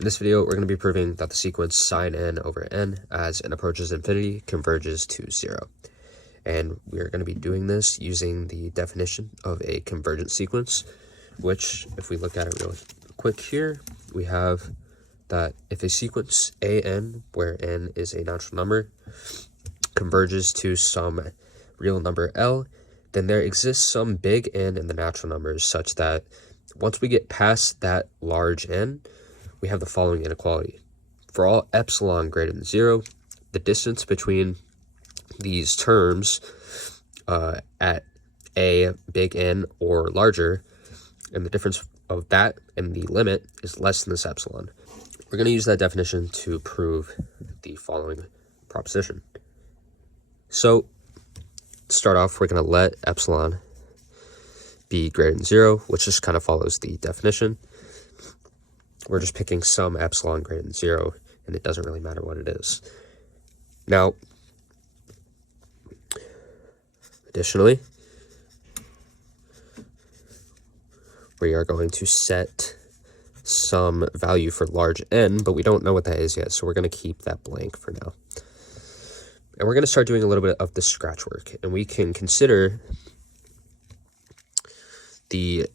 In this video, we're going to be proving that the sequence sine n over n as n approaches infinity converges to 0. And we are going to be doing this using the definition of a convergent sequence, which, if we look at it real quick here, we have that if a sequence an, where n is a natural number, converges to some real number L, then there exists some big N in the natural numbers such that once we get past that large N, we have the following inequality. For all epsilon greater than 0, the distance between these terms at a big N or larger, and the difference of that and the limit is less than this epsilon. We're going to use that definition to prove the following proposition. So, to start off, we're going to let epsilon be greater than 0, which just kind of follows the definition. We're just picking some epsilon greater than 0, and it doesn't really matter what it is. Now, additionally, we are going to set some value for large n, but we don't know what that is yet, so we're going to keep that blank for now. And we're going to start doing a little bit of the scratch work, and we can consider the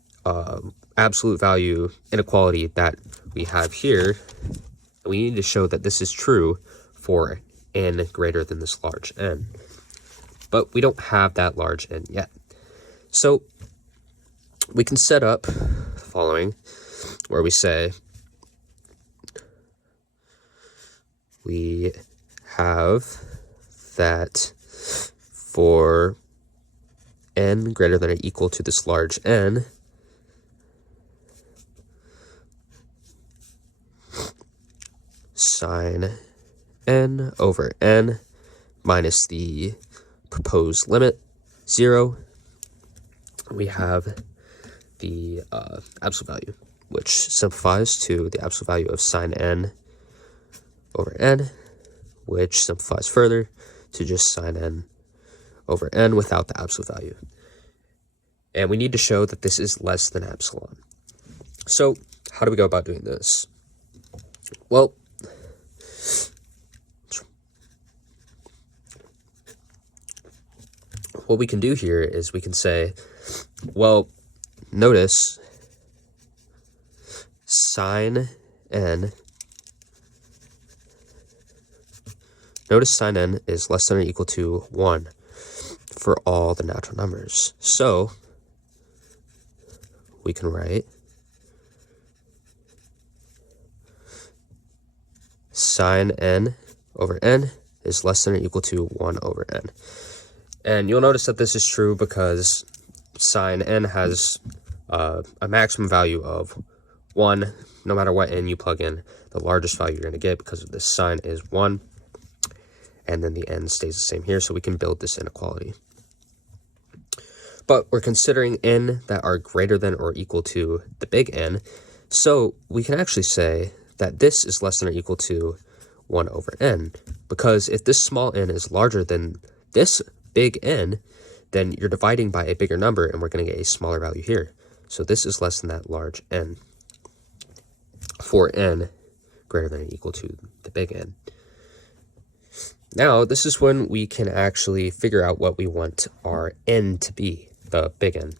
absolute value inequality that we have here. And we need to show that this is true for n greater than this large n. But we don't have that large n yet. So we can set up the following, where we say we have that for n greater than or equal to this large n, sine n over n minus the proposed limit 0, we have the absolute value, which simplifies to the absolute value of sine n over n, which simplifies further to just sine n over n without the absolute value. And we need to show that this is less than epsilon. So how do we go about doing this? Well, what we can do here is we can say, well, notice sine n is less than or equal to 1 for all the natural numbers. So we can write sine n over n is less than or equal to 1 over n. And you'll notice that this is true because sine n has a maximum value of 1. No matter what n you plug in, the largest value you're going to get because of this sine is 1. And then the n stays the same here, so we can build this inequality. But we're considering n that are greater than or equal to the big N, so we can actually say that this is less than or equal to 1 over n, because if this small n is larger than this big N, then you're dividing by a bigger number, and we're going to get a smaller value here. So this is less than that large n for n greater than or equal to the big N. Now, this is when we can actually figure out what we want our n to be, the big N.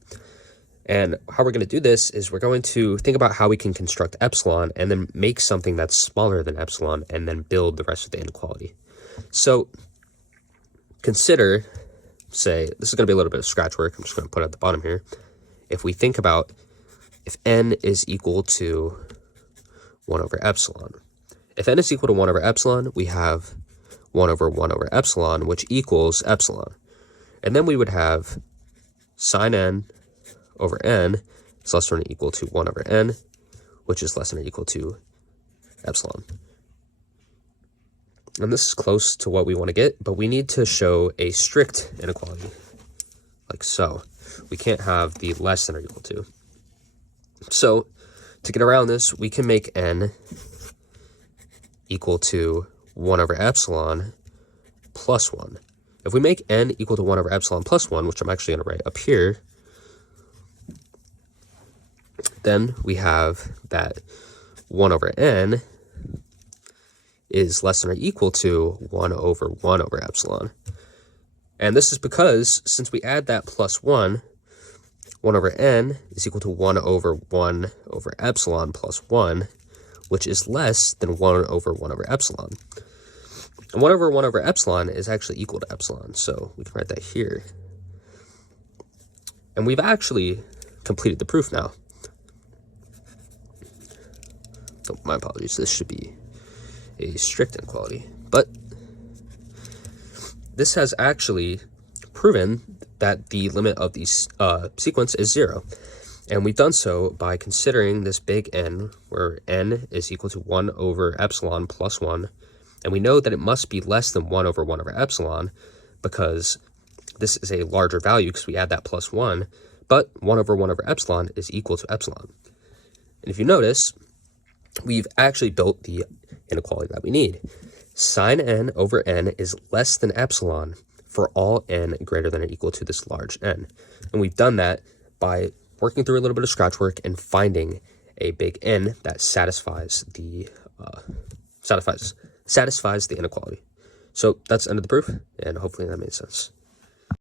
And how we're going to do this is we're going to think about how we can construct epsilon and then make something that's smaller than epsilon and then build the rest of the inequality. So consider, say, this is going to be a little bit of scratch work. I'm just going to put it at the bottom here. If we think about if n is equal to 1 over epsilon. If n is equal to 1 over epsilon, we have 1 over epsilon, which equals epsilon. And then we would have sine n over n is less than or equal to 1 over n, which is less than or equal to epsilon. And this is close to what we want to get, but we need to show a strict inequality, like so. We can't have the less than or equal to. So to get around this, we can make n equal to 1 over epsilon plus 1. If we make n equal to 1 over epsilon plus 1, which I'm actually going to write up here, then we have that 1 over n is less than or equal to 1 over 1 over epsilon. And this is because since we add that plus 1, 1 over n is equal to 1 over 1 over epsilon plus 1, which is less than 1 over 1 over epsilon. And 1 over 1 over epsilon is actually equal to epsilon, so we can write that here. And we've actually completed the proof now. Oh, my apologies, this should be a strict inequality. But this has actually proven that the limit of the sequence is 0. And we've done so by considering this big N, where n is equal to 1 over epsilon plus 1. And we know that it must be less than 1 over 1 over epsilon, because this is a larger value because we add that plus 1. But 1 over 1 over epsilon is equal to epsilon. And if you notice, we've actually built the inequality that we need. Sine n over n is less than epsilon for all n greater than or equal to this large N. And we've done that by working through a little bit of scratch work and finding a big N that satisfies the inequality. So that's the end of the proof, and hopefully that made sense.